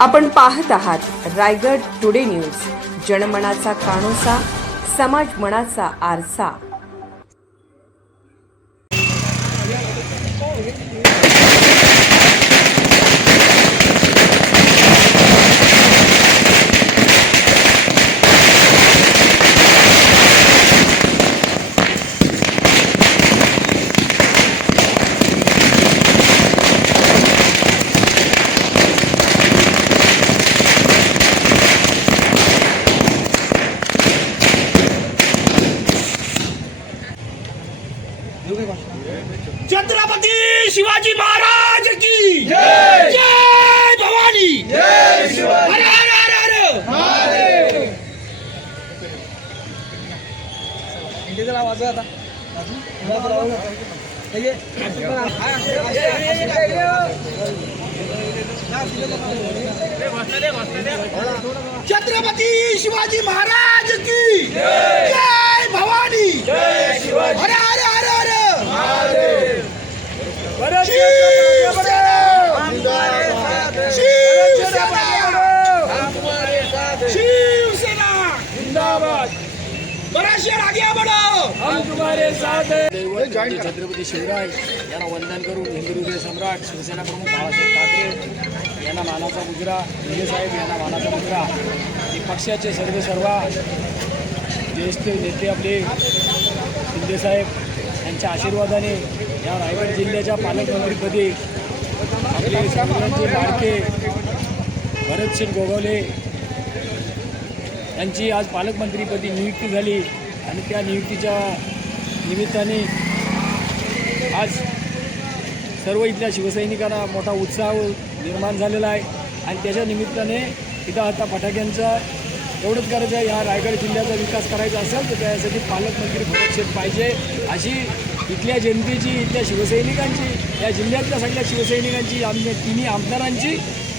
आपण पाहत आहात रायगड टुडे न्यूज, जनमनाचा कानोसा, समाज मनाचा आरसा। छत्रपती शिवाजी महाराज की जय, जय भवानी, जय शिवाजी, हर हर हर हर महादेव। इंडियाला वाजवा आता छत्रपती शिवाजी महाराज की जय, जय भवानी, जय शिवाजी, हर हर हर हर महादेव। शिवसेना जिंदाबाद, बराशेर आगे बढ़ो, हम तुम्हारे साथ हैं। छत्रपती शिवराय यांना वंदन करून हिंदू हृदय सम्राट शिवसेना प्रमुख बाळासाहेब ठाकरे यांना मानाचा मुजरा, साहेब यांना मानाचा मुजरा, पक्षाचे सर्वा ज्येष्ठ नेते आपले शिंदेसाहेब यांच्या आशीर्वादाने या रायगड जिल्ह्याच्या पालकमंत्रीपदी आपले सगळ्यांचे लाडके भरतसिंग गोगावले यांची आज पालकमंत्रीपदी नियुक्ती झाली आणि त्या नियुक्तीच्या निमित्ताने आज सर्व इथल्या शिवसैनिकांना मोठा उत्साह निर्माण झालेला आहे आणि त्याच्या निमित्ताने इथं आता फटाक्यांचा एवढंच करायचं आहे। या रायगड जिल्ह्याचा विकास करायचा असेल तर त्यासाठी पालकमंत्री भरतशेठ पाहिजे अशी इथल्या जनतेची, इथल्या शिवसैनिकांची, या जिल्ह्यातल्या सगळ्या शिवसैनिकांची, आमच्या तिन्ही आमदारांची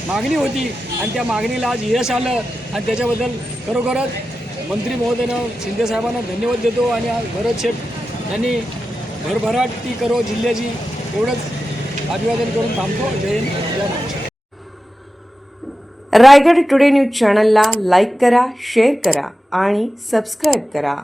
मागणी होती आणि त्या मागणीला आज यश आलं आणि त्याच्याबद्दल खरोखरच मंत्री महोदयानं शिंदेसाहेबांना धन्यवाद देतो आणि आज भरतशेठ यांनी भरभराटी करो जिल्ह्याची एवढंच अभिवादन करून थांबतो। जय हिंद, जय महाराष्ट्र। रायगड टुडे न्यूज चॅनलला लाईक करा, शेअर करा आणि सबस्क्राईब करा।